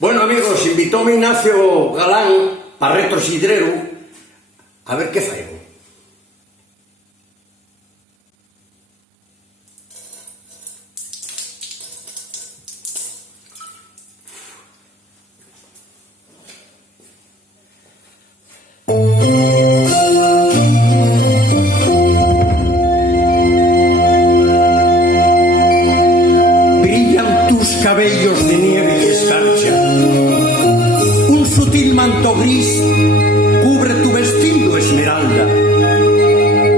Bueno, amigos, invitóme Ignacio Galán para Retro Sidrero a ver que faigo. Brillan tus cabellos de nieve y escarcha. Un sutil manto gris cubre tu vestido esmeralda.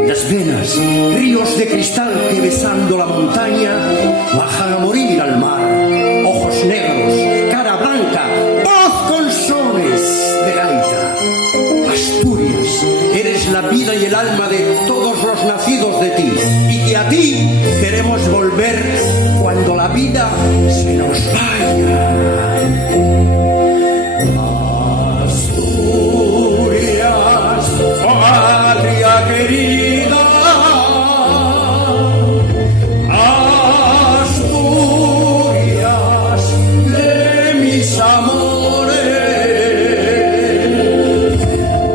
Las venas, ríos de cristal que besando la montaña bajan a morir al mar. Ojos negros, cara blanca, voz con sones de gaita. Asturias, eres la vida y el alma de todos los nacidos de ti, y que a ti queremos volver cuando la vida se nos vaya. Asturias, patria querida, Asturias de mis amores.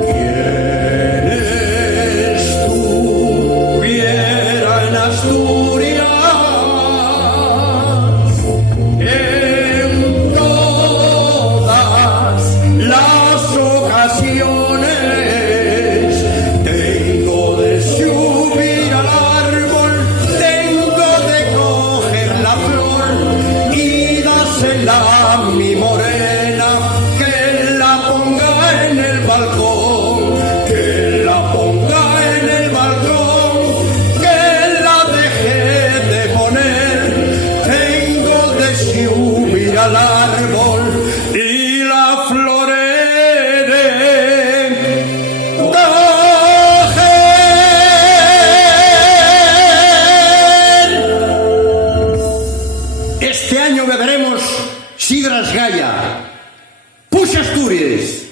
¿Quién estuviera en Asturias en todas las ocasiones? Tengo de subir al árbol, tengo de coger la flor y dársela a mi morena, que la ponga en el balcón, que la ponga en el balcón, que la deje de poner. Tengo de subir al árbol y la flor he de coger. Este año beberemos sidras Gaya. ¡Puxa Asturias!